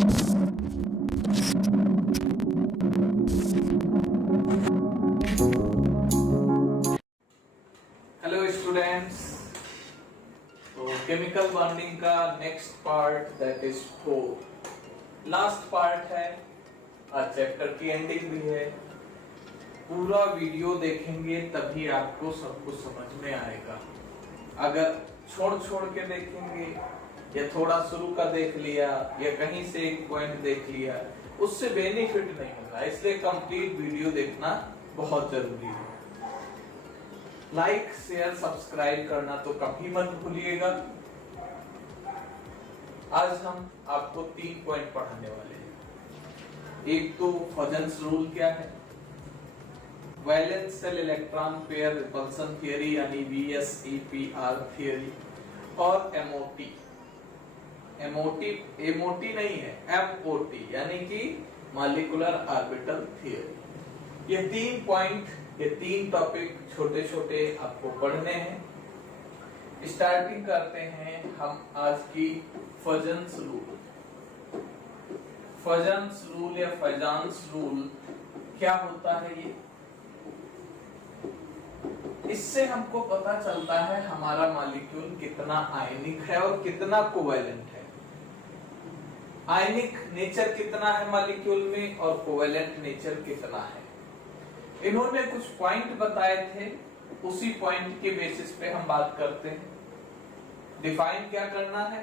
Hello students, तो chemical bonding का next part that is 4 last part है। आज चैप्टर की एंडिंग भी है। पूरा वीडियो देखेंगे तभी आपको सब कुछ समझ में आएगा। अगर छोड़ छोड़ के देखेंगे या थोड़ा शुरू का देख लिया या कहीं से एक पॉइंट देख लिया, उससे बेनिफिट नहीं होगा। इसलिए कंप्लीट वीडियो देखना बहुत जरूरी है। लाइक शेयर सब्सक्राइब करना तो कभी मत भूलिएगा। आज हम आपको 3 पॉइंट पढ़ाने वाले हैं। एक तो फजन्स रूल क्या है, valence shell electron pair repulsion theory यानी VSEPR थियरी, और एमओटी नहीं है, MOT यानी कि मॉलिक्यूलर ऑर्बिटल थियरी। ये 3 पॉइंट, ये 3 टॉपिक छोटे छोटे आपको पढ़ने हैं। स्टार्टिंग करते हैं हम आज की फजन्स रूल। फजन्स रूल या फजांस रूल क्या होता है ये? इससे हमको पता चलता है हमारा मॉलिक्यूल कितना आयनिक है और कितना कोवैलेंट है। आयनिक नेचर कितना है मॉलिक्यूल में और कोवैलेंट नेचर कितना है। इन्होंने कुछ पॉइंट बताए थे, उसी पॉइंट के बेसिस पे हम बात करते हैं। डिफाइन क्या करना है,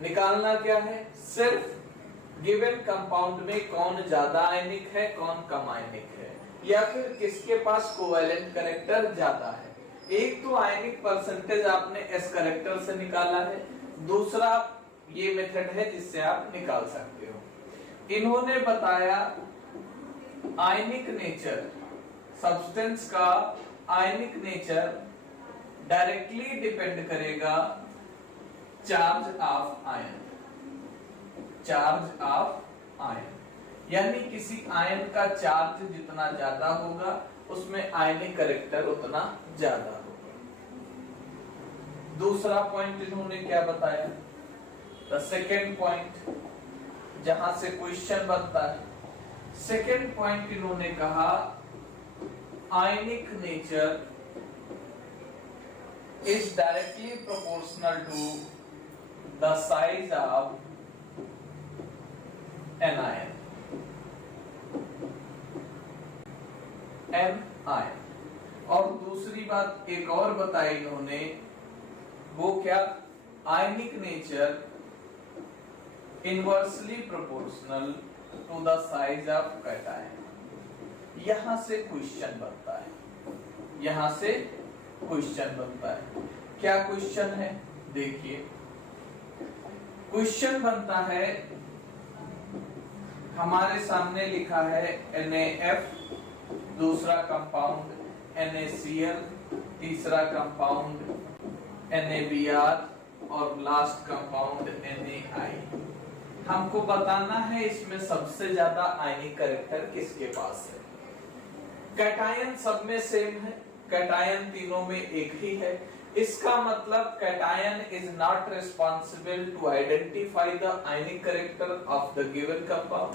निकालना क्या है, सिर्फ गिवन कंपाउंड में कौन ज्यादा आयनिक है कौन कम आयनिक है, या फिर किसके पास कोवैलेंट कैरेक्टर ज्यादा है। एक तो आयनिक परसेंटेज आपने एस कैरेक्टर से निकाला है, दूसरा ये मेथड है जिससे आप निकाल सकते हो। इन्होंने बताया आयनिक नेचर, सब्सटेंस का आयनिक नेचर डायरेक्टली डिपेंड करेगा charge of ion. Charge of ion यानी किसी आयन का चार्ज जितना ज्यादा होगा उसमें आयनिक कैरेक्टर उतना ज्यादा होगा। दूसरा पॉइंट इन्होंने क्या बताया, द सेकेंड पॉइंट, जहां से क्वेश्चन बनता है। सेकेंड पॉइंट इन्होंने कहा ionic nature is directly proportional to the size of an ion. और दूसरी बात एक और बताई इन्होंने, वो क्या, ionic nature inversely proportional to the size of cation. यहां से क्वेश्चन बनता है, यहां से क्वेश्चन बनता है। क्या क्वेश्चन है देखिए, क्वेश्चन बनता है, हमारे सामने लिखा है NaF, दूसरा कंपाउंड NaCl, तीसरा कंपाउंड NaBr और लास्ट कंपाउंड NaI। हमको बताना है इसमें सबसे ज्यादा आयनिक कैरेक्टर किसके पास है। कैटायन सब में सेम है, कैटायन तीनों में एक ही है। इसका मतलब cation is not responsible to identify the ionic character of the given compound.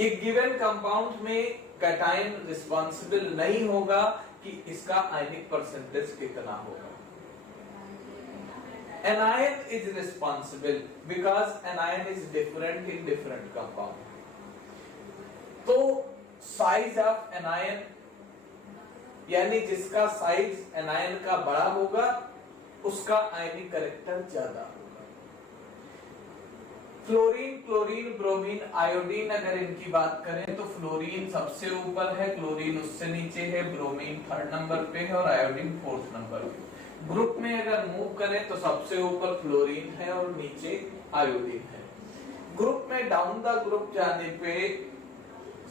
ये गिवन कंपाउंड में कैटायन रिस्पॉन्सिबल नहीं होगा कि इसका आयनिक परसेंटेज कितना होगा। anion is responsible because anion is different in different compound. तो साइज ऑफ anion यानी जिसका साइज anion का बड़ा होगा उसका आयनिक कैरेक्टर ज्यादा होगा। फ्लोरीन, क्लोरीन, ब्रोमीन, आयोडीन अगर इनकी बात करें तो फ्लोरीन सबसे ऊपर है, क्लोरीन उससे नीचे है, ब्रोमीन 3rd नंबर पे है और आयोडीन 4th नंबर पे। ग्रुप में अगर मूव करें तो सबसे ऊपर फ्लोरीन है और नीचे आयोडीन है। ग्रुप में डाउन द ग्रुप जाने पे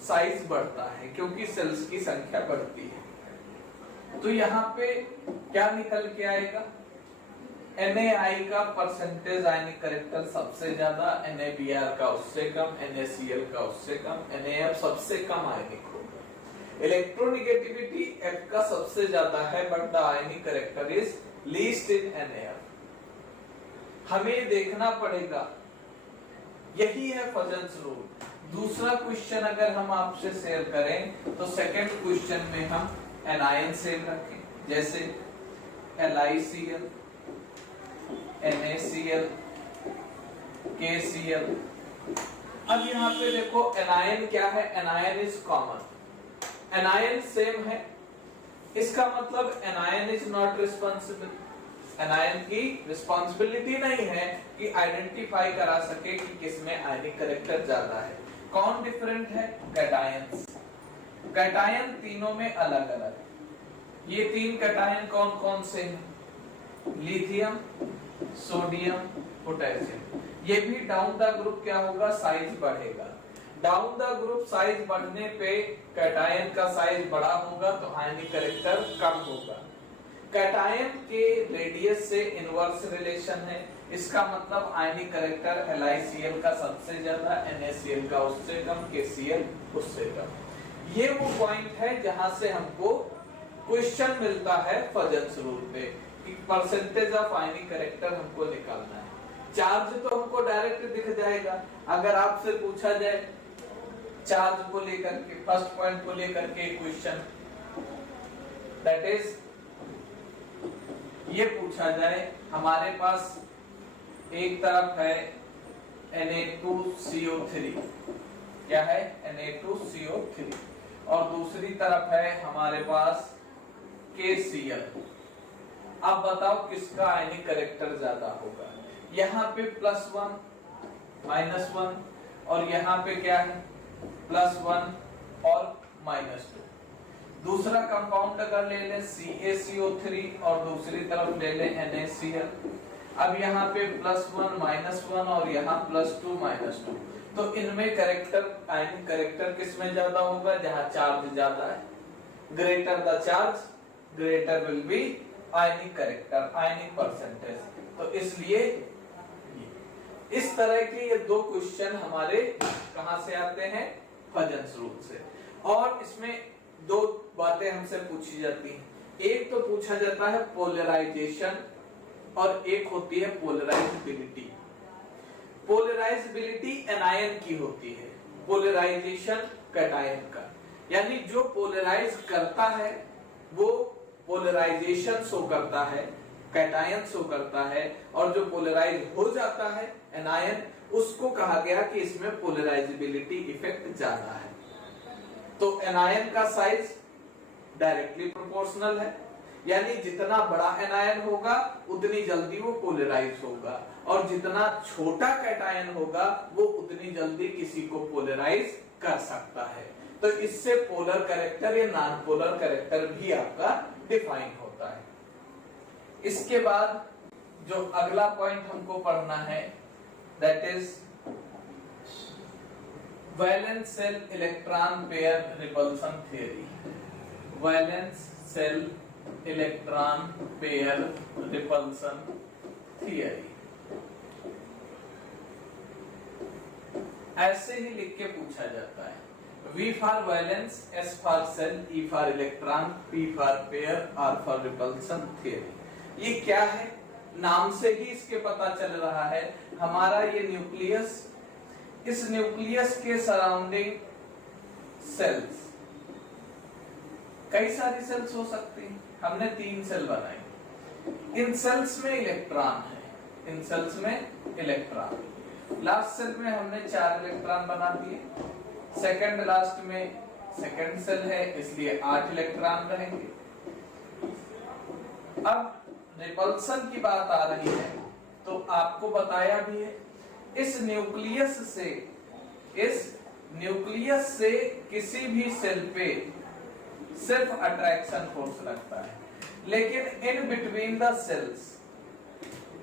साइज बढ़ता है क्योंकि सेल्स की संख्या बढ़ती है। तो यहाँ पे क्या निकल के आएगा, NaI का परसेंटेज आयनिक कैरेक्टर सबसे ज्यादा, NaBr का उससे कम, NaCl का उससे कम, NaF सबसे कम आयनिक होगा। इलेक्ट्रोनिगेटिविटी F का सबसे ज्यादा है but the ionic character is least in NaF। हमें देखना पड़ेगा यही है फजल्स रूल। दूसरा क्वेश्चन अगर हम आपसे शेयर करें तो सेकंड क्वेश्चन में हम एनायन सेम रखें, जैसे LiCl, NaCl, KCl। अब यहाँ पे देखो एनायन क्या है, anion is common, anion same है, इसका मतलब anion is not responsible. Anion की रिस्पॉन्सिबिलिटी नहीं है कि आइडेंटिफाई करा सके कि किसमें आयनिक कैरेक्टर ज्यादा है। कौन डिफरेंट है, कैटायंस। कैटायन तीनों में अलग अलग। ये तीन कैटायन कौन कौन से हैं, लिथियम, सोडियम, पोटेशियम। ये भी डाउन द ग्रुप क्या होगा, साइज बढ़ेगा। डाउन द ग्रुप साइज बढ़ने पे कैटायन का साइज बड़ा होगा तो आयनिक कैरेक्टर कम होगा। कैटायन के रेडियस से इनवर्स रिलेशन है, इसका मतलब आयनिक कैरेक्टर LiCl का सबसे ज्यादा, NaCl का उससे कम, KCl उससे कम। ये वो पॉइंट है जहां से हमको क्वेश्चन मिलता है फजल्स रूल पे कि परसेंटेज ऑफ आयनिक कैरेक्टर हमको निकालना है। चार्ज तो हमको डायरेक्ट दिख जाएगा। अगर आपसे पूछा जाए चार्ज को लेकर के, फर्स्ट पॉइंट को लेकर के क्वेश्चन, दैट इज ये पूछा जाए हमारे पास एक तरफ है Na2CO3, क्या है, Na2CO3, और दूसरी तरफ है हमारे पास KCl। अब बताओ किसका आयनिक कैरेक्टर ज्यादा होगा। यहाँ पे +1 -1 और यहाँ पे क्या है +1 और -2। दूसरा कंपाउंड अगर ले लें CaCO3 और दूसरी तरफ ले लें NaCl। अब यहाँ पे +1 -1 और यहाँ +2 -2, तो इनमें कैरेक्टर, आयनिक कैरेक्टर किसमें ज्यादा होगा, जहाँ चार्ज ज्यादा है। Greater the charge greater will be ionic character, ionic percentage. तो इसलिए इस तरह के ये दो क्वेश्चन हमारे कहां से आते हैं, फजल्स रूल से। और इसमें दो बातें हमसे पूछी जाती हैं। एक तो पूछा जाता है पोलराइजेशन और एक होती है पोलराइजेबिलिटी। पोलराइजेबिलिटी एनायन की होती है, पोलराइजेशन कैटायन का। यानी जो पोलराइज करता है वो पोलराइजेशन शो करता है, कैटायन शो करता है, और जो पोलराइज हो जाता है एनायन, उसको कहा गया कि इसमें पोलराइजेबिलिटी इफेक्ट ज्यादा है। तो एनायन का साइज डायरेक्टली प्रोपोर्शनल है, यानी जितना बड़ा एनायन होगा उतनी जल्दी वो पोलराइज होगा, और जितना छोटा कैटायन होगा वो उतनी जल्दी किसी को पोलराइज कर सकता है। तो इससे पोलर कैरेक्टर या नॉन पोलर कैरेक्टर भी आपका डिफाइन होता है। इसके बाद जो अगला पॉइंट हमको पढ़ना है, that is valence shell electron pair repulsion theory. Valence shell electron pair repulsion theory. ऐसे ही लिख के पूछा जाता है, V for valence, S for sale, E for electron, P for pair, R for repulsion theory. ये क्या है, नाम से ही इसके पता चल रहा है। हमारा ये न्यूक्लियस, इस न्यूक्लियस के सराउंडिंग सेल्स, कई सारी सेल्स हो सकती हैं। हमने 3 सेल बनाई। इन सेल्स में इलेक्ट्रॉन है, इन सेल्स में इलेक्ट्रॉन। लास्ट सेल में हमने 4 इलेक्ट्रॉन बना दिए। सेकंड लास्ट में सेकंड सेल है, इसलिए 8 इलेक्ट्रॉन रहेंगे। अब रिपल्सन की बात आ रही है तो आपको बताया भी है, इस न्यूक्लियस से किसी भी सेल पे सिर्फ अट्रैक्शन फोर्स लगता है, लेकिन इन बिटवीन द सेल्स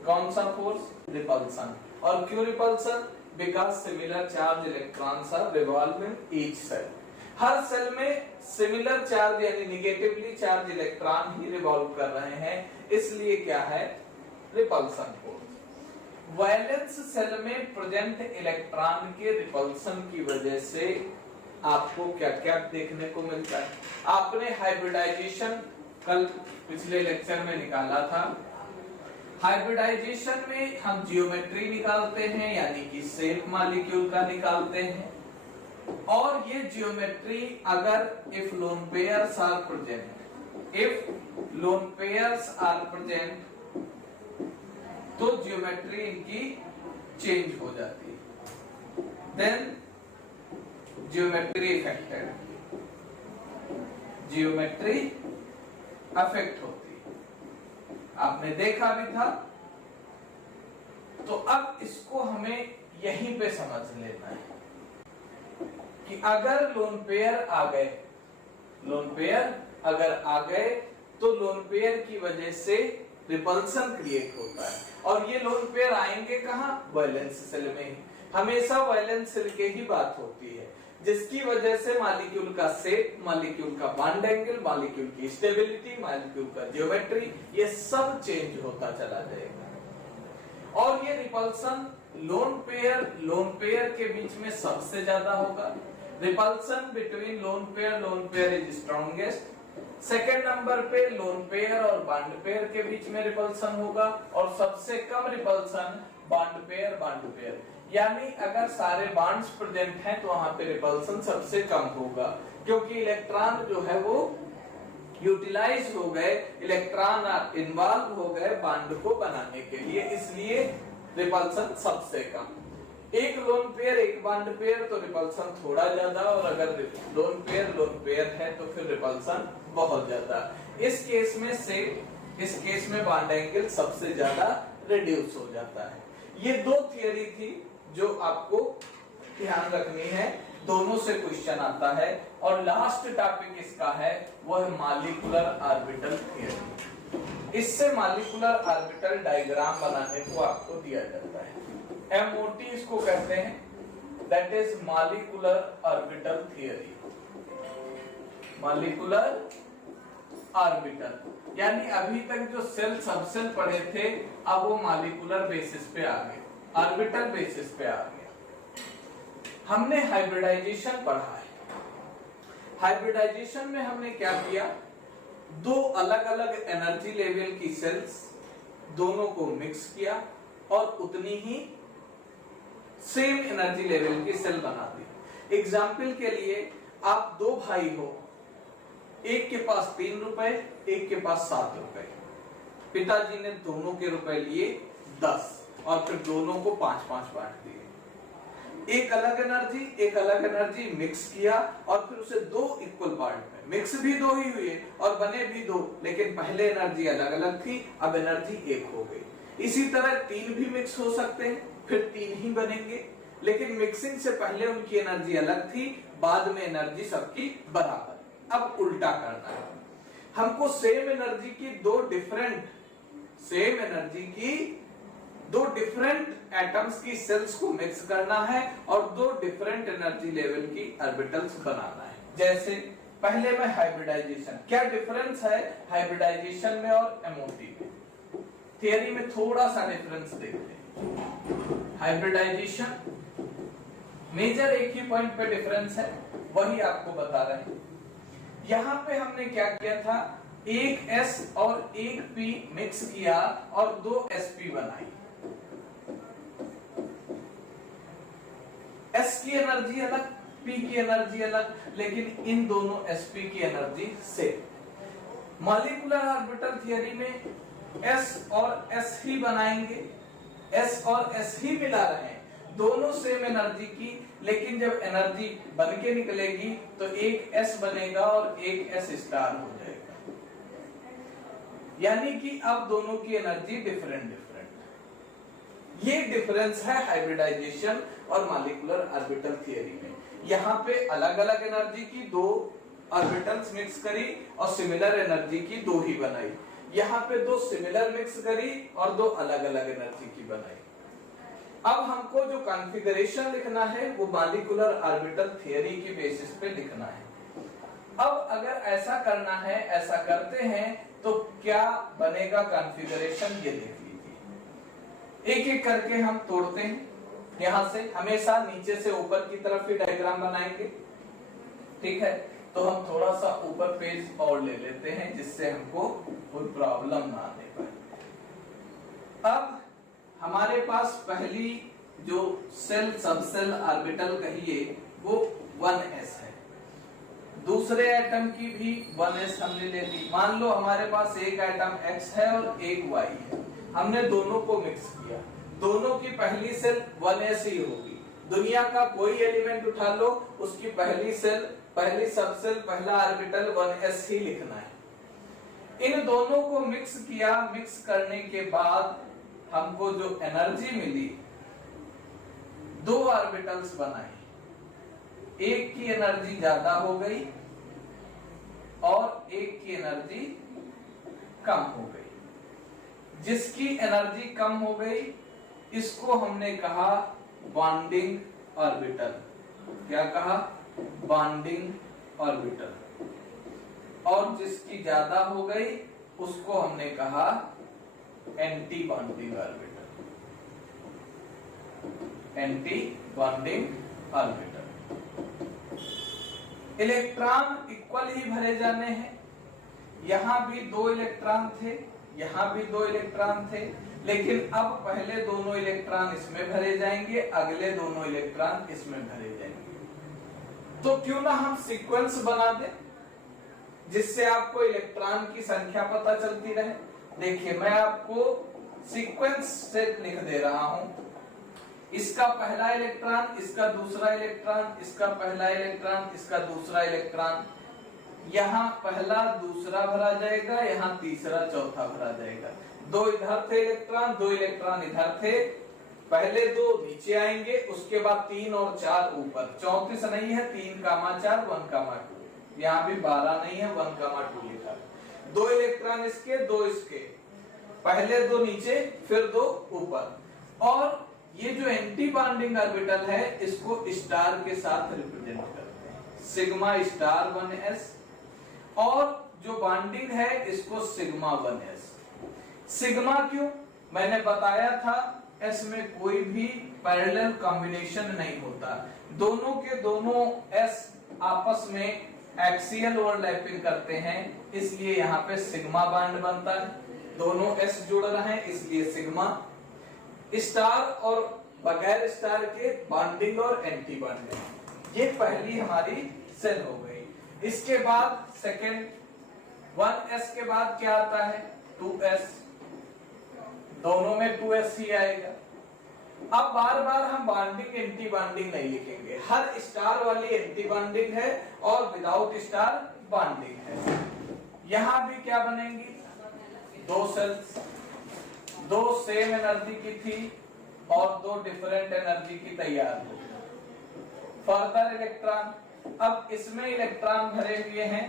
कौन सा फोर्स, रिपल्सन। और क्यों repulsion, because similar charge electrons are revolving each shell. हर सेल में सिमिलर चार्ज यानी निगेटिवली चार्ज इलेक्ट्रॉन ही रिवॉल्व कर रहे हैं, इसलिए क्या है, रिपल्सन फोर्स। वैलेंस सेल में प्रेजेंट इलेक्ट्रॉन के रिपल्सन की वजह से आपको क्या क्या देखने को मिलता है। आपने हाइब्रिडाइजेशन कल पिछले लेक्चर में निकाला था। हाइब्रिडाइजेशन में हम जियोमेट्री निकालते हैं, यानी कि शेप मॉलिक्यूल का निकालते हैं, और ये जियोमेट्री अगर if lone pairs are present, तो जियोमेट्री इनकी चेंज हो जाती है, देन जियोमेट्री अफेक्ट होती है। आपने देखा भी था। तो अब इसको हमें यहीं पे समझ लेना है कि अगर लोन पेयर अगर आ गए तो लोन पेयर की वजह से रिपल्सन क्रिएट होता है, और ये लोन पेयर आएंगे कहां? वैलेंस सेल में ही। हमेशा वैलेंस सेल के ही बात होती है, जिसकी वजह से मॉलिक्यूल का शेप, मॉलिक्यूल का बॉन्ड एंगल, मॉलिक्यूल की स्टेबिलिटी, मॉलिक्यूल का ज्योमेट्री, ये सब चेंज होता चला जाएगा। और ये रिपल्सन लोन पेयर के बीच में सबसे ज्यादा होगा। Repulsion between lone pair is strongest. Second number पे लोन पेयर और बॉन्ड पेयर के बीच में रिपल्सन होगा, और सबसे कम रिपल्सन बॉन्ड पेयर। यानी अगर सारे बॉन्ड्स प्रेजेंट हैं तो वहां पे रिपल्सन सबसे कम होगा, क्योंकि इलेक्ट्रॉन जो है वो यूटिलाइज हो गए, इलेक्ट्रॉन इन्वॉल्व हो गए बॉन्ड को बनाने के लिए, इसलिए रिपल्सन सबसे कम। एक लोन पेयर एक बॉन्ड पेयर तो रिपल्सन थोड़ा ज्यादा, और अगर लोन पेयर है तो फिर रिपल्सन बहुत ज्यादा। इस केस में बॉन्ड एंगल सबसे ज्यादा रिड्यूस हो जाता है। ये दो थियरी थी जो आपको ध्यान रखनी है, दोनों से क्वेश्चन आता है। और लास्ट टॉपिक इसका है वो है मॉलिक्यूलर ऑर्बिटल थियरी। इससे मॉलिक्यूलर ऑर्बिटल डायग्राम बनाने को आपको दिया जाता है। MOT इसको कहते हैं, that is molecular orbital theory. Molecular orbital यानी अभी तक जो सेल सबसेल पढ़े थे, अब वो मॉलिक्यूलर बेसिस पे आ गए, ऑर्बिटल बेसिस पे आ गए। हमने हाइब्रिडाइजेशन पढ़ा है। हाइब्रिडाइजेशन में हमने क्या किया? दो अलग अलग एनर्जी लेवल की सेल्स दोनों को मिक्स किया और उतनी ही सेम एनर्जी लेवल की सेल बना दी। एग्जाम्पल के लिए आप दो भाई हो, एक के पास 3 रुपए, एक के पास 7 रुपए। पिताजी ने दोनों के रुपए लिए 10 और फिर दोनों को 5-5 बांट दिए। एक अलग एनर्जी मिक्स किया और फिर उसे दो इक्वल पार्ट में, मिक्स भी दो ही हुए और बने भी दो, लेकिन पहले एनर्जी अलग अलग थी, अब एनर्जी एक हो गई। इसी तरह 3 भी मिक्स हो सकते हैं, फिर 3 ही बनेंगे, लेकिन मिक्सिंग से पहले उनकी एनर्जी अलग थी, बाद में एनर्जी सबकी बराबर। अब उल्टा करना है हमको, सेम एनर्जी की दो डिफरेंट एटम्स की सेल्स को मिक्स करना है और दो डिफरेंट एनर्जी लेवल की ऑर्बिटल्स बनाना है। जैसे पहले में हाइब्रिडाइजेशन, क्या डिफरेंस है हाइब्रिडाइजेशन में और MOT में? थियरी में थोड़ा सा डिफरेंस देखते हैं। हाइब्रिडाइजेशन मेजर एक ही पॉइंट पे डिफरेंस है, वही आपको बता रहे हैं। यहां पे हमने क्या किया था, एक S और एक P मिक्स किया और 2 SP बनाई। S की एनर्जी अलग, P की एनर्जी अलग, लेकिन इन दोनों SP की energy same. Molecular orbital theory में S और S ही बनाएंगे, S और S ही मिला रहे हैं, दोनों सेम एनर्जी की, लेकिन जब एनर्जी बन के निकलेगी तो एक S बनेगा और एक S स्टार हो जाएगा, यानी कि अब दोनों की एनर्जी डिफरेंट। ये डिफरेंस है हाइब्रिडाइजेशन और मॉलिक्यूलर ऑर्बिटल थियरी में। यहाँ पे अलग अलग एनर्जी की दो ऑर्बिटल्स मिक्स करी और सिमिलर एनर्जी की दो ही बनाई। यहाँ पे दो सिमिलर मिक्स करी और दो अलग अलग एनर्जी की बनाई। अब हमको जो कॉन्फ़िगरेशन लिखना है वो मॉलिक्यूलर ऑर्बिटल थियरी की बेसिस पे लिखना है। अब अगर ऐसा करना है, ऐसा करते हैं तो क्या बनेगा कॉन्फ़िगरेशन, ये देख लीजिए। एक एक करके हम तोड़ते हैं। यहां से हमेशा नीचे से ऊपर की तरफ ही डायग्राम बनाएंगे, ठीक है? तो हम थोड़ा सा ऊपर पेज और ले लेते हैं जिससे हमको कोई प्रॉब्लम ना आने पाए। अब हमारे पास पहली जो सेल सबसेल ऑर्बिटल कहिए वो 1s है, दूसरे एटम की भी 1s हमने ले ली। मान लो हमारे पास एक एटम x है और एक y है, हमने दोनों को मिक्स किया, दोनों की पहली सेल 1s ही होगी। दुनिया का कोई एलिमेंट उठा लो, उसकी पहली सेल, पहली सबसेल, पहला ऑर्बिटल 1s ही लिखना है। इन दोनों को मिक्स किया, मिक्स करने के बाद हमको जो एनर्जी मिली, दो ऑर्बिटल्स बनाए, एक की एनर्जी ज्यादा हो गई और एक की एनर्जी कम हो गई। जिसकी एनर्जी कम हो गई इसको हमने कहा बॉन्डिंग ऑर्बिटल। क्या कहा? Bonding orbital. और जिसकी ज्यादा हो गई उसको हमने कहा anti bonding orbital. Anti bonding orbital. Electron equal ही भरे जाने हैं, यहां भी 2 इलेक्ट्रॉन थे, यहां भी 2 इलेक्ट्रॉन थे, लेकिन अब पहले दोनों इलेक्ट्रॉन इसमें भरे जाएंगे, अगले दोनों इलेक्ट्रॉन इसमें भरे जाएंगे। तो क्यों ना हम सीक्वेंस बना दें जिससे आपको इलेक्ट्रॉन की संख्या पता चलती रहे। देखिए मैं आपको सीक्वेंस से लिख दे रहा हूं, इसका पहला इलेक्ट्रॉन, इसका दूसरा इलेक्ट्रॉन, इसका पहला इलेक्ट्रॉन, इसका दूसरा इलेक्ट्रॉन, यहाँ पहला दूसरा भरा जाएगा, यहाँ तीसरा चौथा भरा जाएगा। 2 इधर थे इलेक्ट्रॉन, 2 इलेक्ट्रॉन इधर थे, पहले 2 नीचे आएंगे, उसके बाद 3 और 4 ऊपर। 34 नहीं है, 3,4 1,2, यहाँ भी 12 नहीं है, 1,2 लिखा। 2 इलेक्ट्रॉन इसके, 2 इसके, पहले 2 नीचे फिर 2 ऊपर। और ये जो एंटी बॉन्डिंग ऑर्बिटल है इसको स्टार के साथ रिप्रेजेंट करते हैं, सिग्मा स्टार 1s, और जो बॉन्डिंग है इसको सिग्मा 1s। सिग्मा क्यों? मैंने बताया था s में कोई भी पैरेलल कॉम्बिनेशन नहीं होता, दोनों के दोनों s आपस में एक्सियल ओवरलैपिंग करते हैं, इसलिए यहाँ पे सिग्मा बॉन्ड बनता है। दोनों s जुड़ रहे हैं इसलिए सिग्मा। स्टार और बगैर स्टार के बॉन्डिंग और एंटी बॉन्डिंग, ये पहली हमारी सेल हो गई। इसके बाद सेकेंड 1s के बाद क्या आता है? 2s, दोनों में 2s ही आएगा। अब बार बार हम बॉन्डिंग एंटी बॉन्डिंग नहीं लिखेंगे, हर स्टार वाली एंटी बॉन्डिंग है और विदाउट स्टार बॉन्डिंग है। यहां भी क्या बनेंगी? 2 सेल्स, 2 सेम एनर्जी की थी और 2 डिफरेंट एनर्जी की तैयार हो। फर्दर इलेक्ट्रॉन, अब इसमें इलेक्ट्रॉन भरे हुए हैं,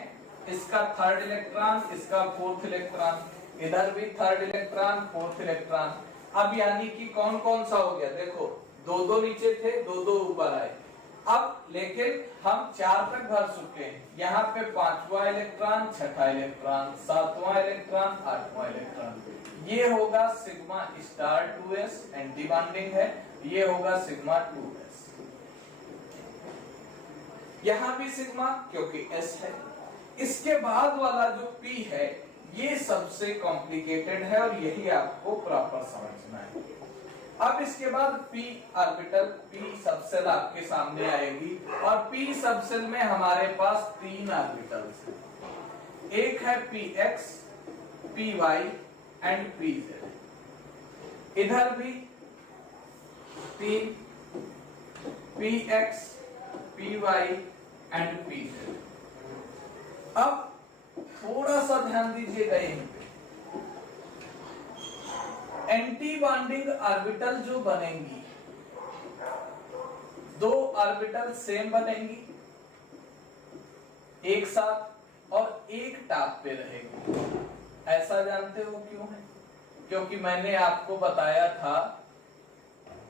इसका 3rd इलेक्ट्रॉन, इसका 4th इलेक्ट्रॉन, इधर भी 3rd इलेक्ट्रॉन, 4th इलेक्ट्रॉन। अब यानी कि कौन कौन सा हो गया? देखो 2 नीचे थे, 2 ऊपर आए। अब लेकिन हम 4 तक भर चुके हैं, यहाँ पे 5वां इलेक्ट्रॉन, 6ठा इलेक्ट्रॉन, 7वां इलेक्ट्रॉन, 8वां इलेक्ट्रॉन। ये होगा sigma star 2s, anti bonding है, ये होगा सिग्मा 2s। यहां भी सिग्मा क्योंकि s है। इसके बाद वाला जो p है ये सबसे कॉम्प्लिकेटेड है और यही आपको प्रॉपर समझना है। अब इसके बाद p ऑर्बिटल, p सबसेल आपके सामने आएगी और p सबसेल में हमारे पास 3 ऑर्बिटल्स हैं। एक है px, py एंड pz। इधर भी 3 px, py एंड pz। अब थोड़ा सा ध्यान दीजिएगा यहीं पे, एंटी बॉन्डिंग ऑर्बिटल जो बनेंगी, 2 ऑर्बिटल सेम बनेंगी एक साथ और एक टॉप पे रहेगी। ऐसा जानते हो क्यों है? क्योंकि मैंने आपको बताया था,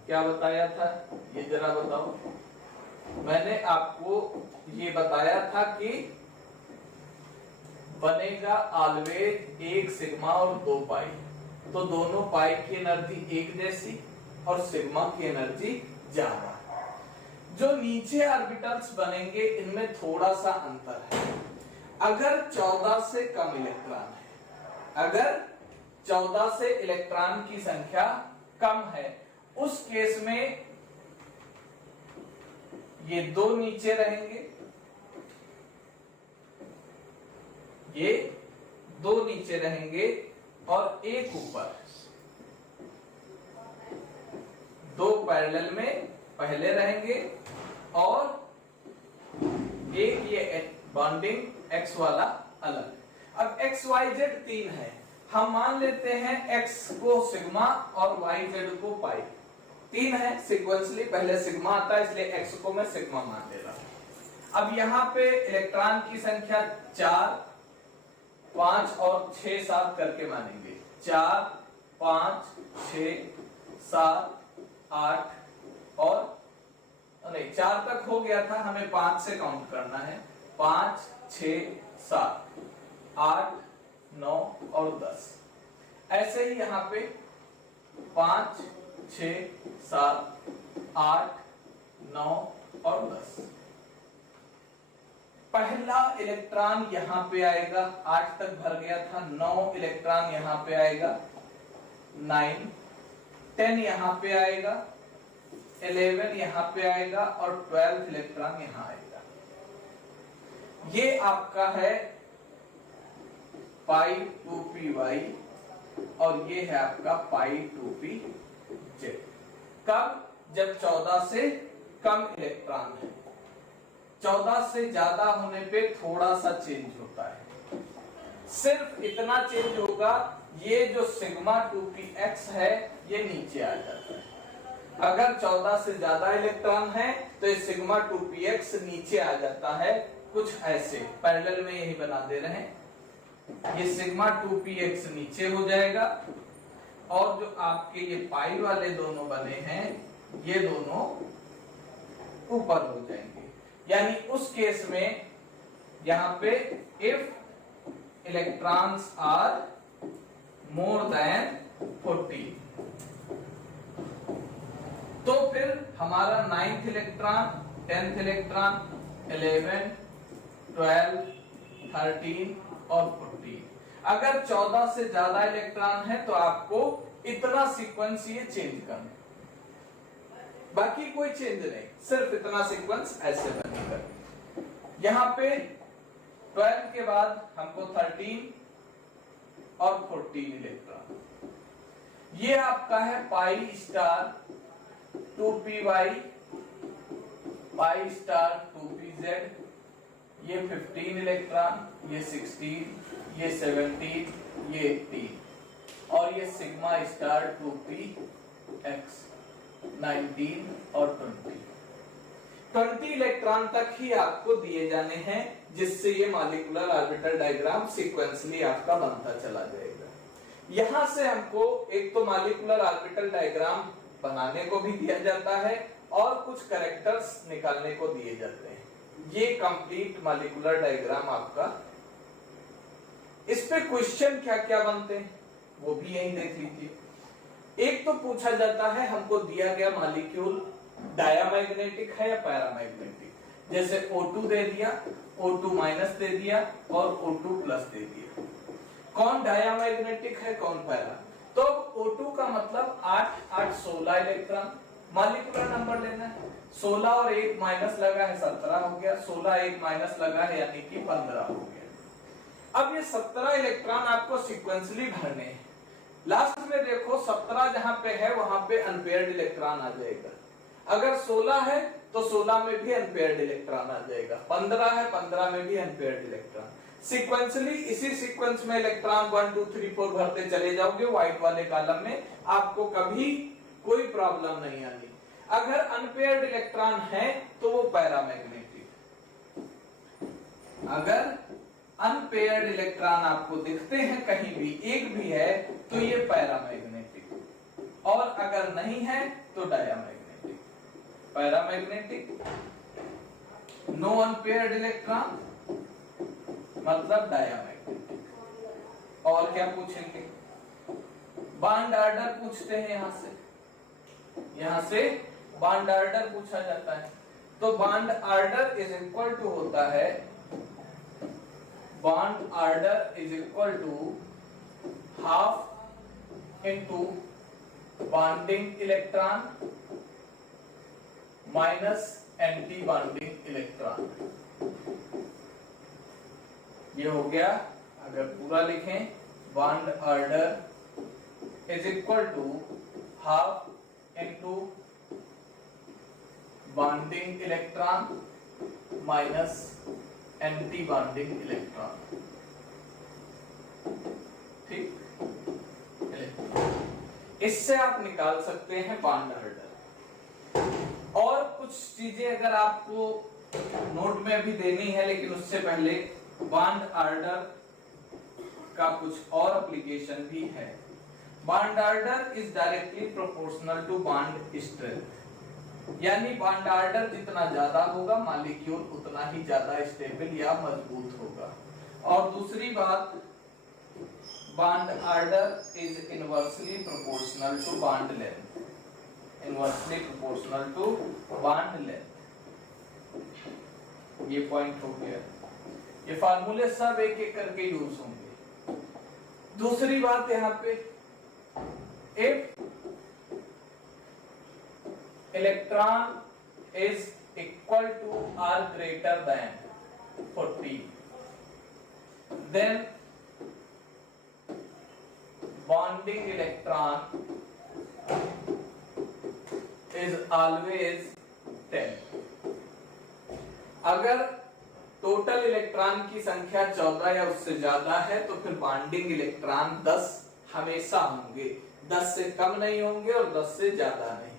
क्या बताया था ये जरा बताओ। मैंने आपको ये बताया था कि बनेगा ऑलवेज 1 सिग्मा और 2 पाई, तो दोनों पाई की एनर्जी एक जैसी और सिग्मा की एनर्जी ज्यादा। जो नीचे ऑर्बिटल्स बनेंगे इनमें थोड़ा सा अंतर है। अगर 14 से कम इलेक्ट्रॉन है, अगर 14 से इलेक्ट्रॉन की संख्या कम है, उस केस में ये 2 नीचे रहेंगे, ये 2 नीचे रहेंगे और एक ऊपर, 2 पैरेलल में पहले रहेंगे और एक ये बॉन्डिंग एक्स वाला अलग। अब एक्स वाई जेड 3 है, हम मान लेते हैं एक्स को सिग्मा और वाई जेड को पाई। 3 है सीक्वेंसली, पहले सिग्मा आता है इसलिए एक्स को मैं सिग्मा मान ले रहा हूं। अब यहां पे इलेक्ट्रॉन की संख्या 4, 5 और 6, 7 करके मानेंगे। 4, 5, 6, 7, 8 और नहीं 4 तक हो गया था, हमें 5 से काउंट करना है। 5, 6, 7, 8, 9 और 10। ऐसे ही यहाँ पे 5, 6, 7, 8, 9 और 10। पहला इलेक्ट्रॉन यहाँ पे आएगा, 8 तक भर गया था। 9 इलेक्ट्रॉन यहाँ पे आएगा, 9, 10 यहाँ पे आएगा, 11 यहाँ पे आएगा और 12 इलेक्ट्रॉन यहाँ आएगा। ये आपका है पाई 2py और ये है आपका पाई 2pz। कब? जब 14 से कम इलेक्ट्रॉन है। 14 से ज्यादा होने पे थोड़ा सा चेंज होता है, सिर्फ इतना चेंज होगा, ये जो सिग्मा 2px है ये नीचे आ जाता है। अगर 14 से ज्यादा इलेक्ट्रॉन है तो ये सिग्मा 2px नीचे आ जाता है, कुछ ऐसे पैरेलल में यही बना दे रहे हैं। ये सिग्मा 2px नीचे हो जाएगा और जो आपके ये पाई वाले दोनों बने हैं ये दोनों ऊपर हो जाएंगे। यानी उस केस में यहां पे if electrons are more than 14, तो फिर हमारा 9th इलेक्ट्रॉन, 10th इलेक्ट्रॉन, 11, 12, 13 और 14। अगर 14 से ज्यादा इलेक्ट्रॉन है तो आपको इतना सीक्वेंस ये चेंज करना, बाकी कोई चेंज नहीं, सिर्फ इतना सीक्वेंस ऐसे बनेगा। यहां पे 12 के बाद हमको 13 और 14 इलेक्ट्रॉन। ये आपका है pi star 2py, pi star 2pz, ये 15 इलेक्ट्रॉन, ये 16, ये 17, ये 18 और ये सिग्मा स्टार 2px 19 और 20 इलेक्ट्रॉन तक ही आपको दिए जाने हैं, जिससे ये मॉलिक्यूलर ऑर्बिटल डायग्राम सीक्वेंसली आपका बनता चला जाएगा। यहां से हमको एक तो मॉलिक्यूलर ऑर्बिटल डायग्राम बनाने को भी दिया जाता है और कुछ कैरेक्टर्स निकालने को दिए जाते हैं। ये कंप्लीट मॉलिक्यूलर डायग्राम आपका। इस पे क्वेश्चन क्या क्या बनते हैं वो भी यही देख लीजिए। एक तो पूछा जाता है हमको दिया गया मॉलिक्यूल डायामैग्नेटिक है या पैरामैग्नेटिक, जैसे O2 दे दिया, O2 माइनस दे दिया और O2 प्लस दे दिया। कौन डायामैग्नेटिक है कौन पैरा, तो O2 का मतलब 8, 8, 16 इलेक्ट्रॉन, मॉलिक्यूलर नंबर लेना है। 16 और 1 माइनस लगा है 17 हो गया, 16 1 माइनस लगा है यानी कि 15 हो गया। अब ये 17 इलेक्ट्रॉन आपको सीक्वेंसली भरने हैं। लास्ट में देखो 17 जहां पे है वहां पे अनपेयर्ड इलेक्ट्रॉन आ जाएगा। अगर 16 है तो 16 में भी अनपेयर्ड इलेक्ट्रॉन आ जाएगा, 15 है 15 में भी अनपेयर्ड इलेक्ट्रॉन। सीक्वेंसली इसी सीक्वेंस में इलेक्ट्रॉन 1 2 3 4 भरते चले जाओगे व्हाइट वाले कॉलम में, आपको कभी कोई प्रॉब्लम नहीं आनी। अगर अनपेयर्ड इलेक्ट्रॉन है तो वो पैरामैग्नेटिक। अगर अनपेयर्ड इलेक्ट्रॉन आपको दिखते हैं कहीं भी, एक भी है, तो ये पैरामैग्नेटिक, और अगर नहीं है तो diamagnetic. Paramagnetic, no unpaired electron मतलब डायामैग्नेटिक। और क्या पूछेंगे, बॉन्ड ऑर्डर पूछते हैं। यहां से बॉन्ड ऑर्डर पूछा जाता है, तो bond order is equal to होता है, bond order is equal to half into bonding electron minus anti bonding electron। ये हो गया। अगर पूरा लिखें, bond order is equal to half into bonding electron minus anti bonding electron. ठीक, इससे आप निकाल सकते हैं बॉन्ड ऑर्डर। और कुछ चीजें अगर आपको नोट में भी देनी है, लेकिन उससे पहले बॉन्ड ऑर्डर का कुछ और एप्लीकेशन भी है। Bond order is directly proportional to bond strength, यानी बॉन्ड ऑर्डर जितना ज्यादा होगा मॉलिक्यूल उतना ही ज्यादा स्टेबल या मजबूत होगा। और दूसरी बात, bond order is inversely proportional to bond length, inversely proportional to bond length। ये पॉइंट हो गया। ये फार्मूले सब एक एक करके यूज होंगे। दूसरी बात यहाँ पे, if electron is equal to or greater than 40, then bonding electron is always 10। अगर टोटल इलेक्ट्रॉन की संख्या 14 या उससे ज्यादा है तो फिर बॉन्डिंग इलेक्ट्रॉन 10 हमेशा होंगे, 10 से कम नहीं होंगे और 10 से ज्यादा नहीं।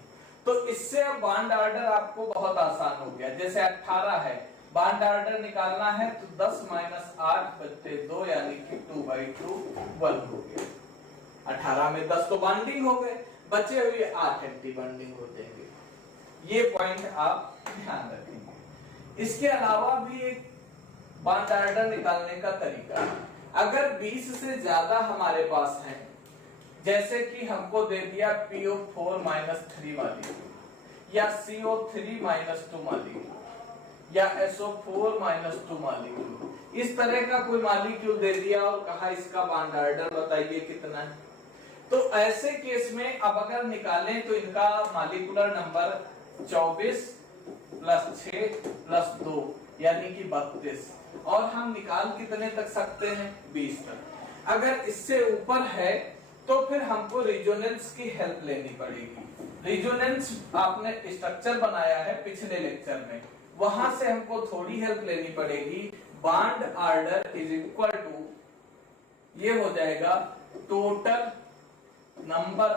तो इससे अब बॉन्ड ऑर्डर आपको बहुत आसान हो गया। जैसे 18 है, बॉन्ड ऑर्डर निकालना है तो 10 माइनस 8/2 यानी कि 2/2 1 हो गया। 18 में 10 तो बॉन्डिंग हो गए, बचे हुए 8 एंटी बॉन्डिंग हो जाएंगे। ये पॉइंट आप ध्यान रखेंगे। इसके अलावा भी एक बॉन्ड ऑर्डर निकालने का तरीका है। अगर 20 से ज्यादा हमारे पास है, जैसे कि हमको दे दिया PO4 -3 मॉलिक्यूल या CO3 -2 मॉलिक्यूल या SO4 -2 मॉलिक्यूल, इस तरह का कोई मॉलिक्यूल दे दिया और कहा इसका बॉन्ड ऑर्डर बताइए कितना है। तो ऐसे केस में अब अगर निकालें तो इनका मॉलिक्यूलर नंबर 24 + 6 + 2 यानी कि 32, और हम निकाल कितने तक सकते हैं? 20 तक। अगर इससे ऊपर है तो फिर हमको रेजोनेंस की हेल्प लेनी पड़ेगी। रेजोनेंस आपने स्ट्रक्चर बनाया है पिछले लेक्चर में, वहां से हमको थोड़ी हेल्प लेनी पड़ेगी। Bond order is equal to, ये हो जाएगा total number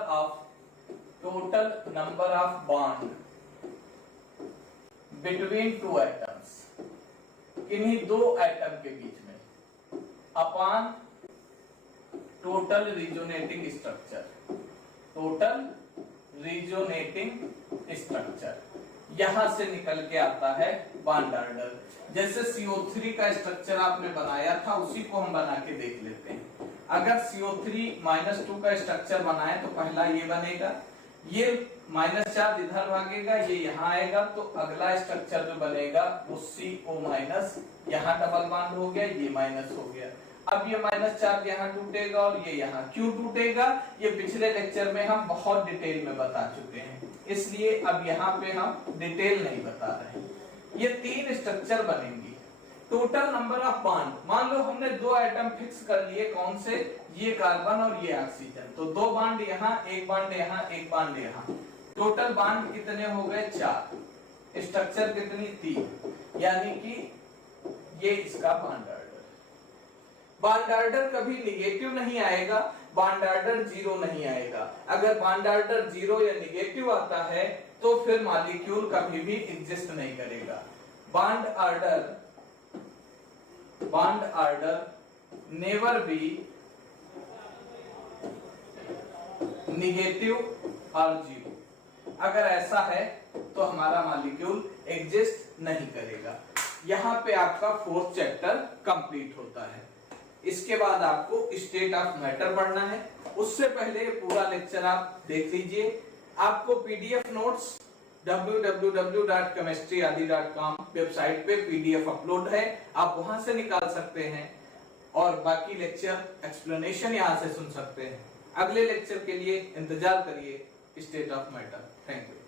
of bond between 2 atoms, इन्हीं 2 एटम के बीच में, upon total resonating structure. Total resonating structure यहां से निकल के आता है बॉन्ड ऑर्डर। जैसे CO3 का स्ट्रक्चर आपने बनाया था उसी को हम बना के देख लेते हैं। अगर CO3 -2 का स्ट्रक्चर बनाए तो पहला ये बनेगा, ये -4 इधर भागेगा, ये यहाँ आएगा, तो अगला स्ट्रक्चर जो बनेगा वो CO-, यहाँ डबल बॉन्ड हो गया, ये माइनस हो गया। अब ये -4 यहाँ टूटेगा और ये यहाँ क्यों टूटेगा, ये पिछले लेक्चर में हम बहुत डिटेल में बता चुके हैं, इसलिए अब यहाँ पे हम डिटेल नहीं बता रहे। ये 3 स्ट्रक्चर बनेंगी। टोटल नंबर ऑफ बॉन्ड, मान लो हमने 2 एटम फिक्स कर लिए, कौन से? ये कार्बन और ये ऑक्सीजन, तो 2 बॉन्ड यहाँ, 1 बॉन्ड यहाँ, 1 बॉन्ड यहाँ। टोटल बॉन्ड कितने हो गए? 4। स्ट्रक्चर कितनी? 3, यानी कि ये इसका बॉन्ड ऑर्डर। बॉन्ड ऑर्डर कभी निगेटिव नहीं आएगा, बॉन्ड ऑर्डर 0 नहीं आएगा। अगर बॉन्ड ऑर्डर 0 या निगेटिव आता है तो फिर मॉलिक्यूल कभी भी एग्जिस्ट नहीं करेगा। Bond order never be negative और 0। अगर ऐसा है तो हमारा मॉलिक्यूल एग्जिस्ट नहीं करेगा। यहाँ पे आपका 4th चैप्टर कंप्लीट होता है। इसके बाद आपको स्टेट ऑफ मैटर पढ़ना है। उससे पहले पूरा लेक्चर आप देख लीजिए। आपको पीडीएफ नोट्स www.chemistryadi.com वेबसाइट पे पीडीएफ अपलोड है, आप वहां से निकाल सकते हैं और बाकी लेक्चर एक्सप्लेनेशन यहां से सुन सकते हैं। अगले लेक्चर के लिए इंतजार करिए state of matter. Thank you.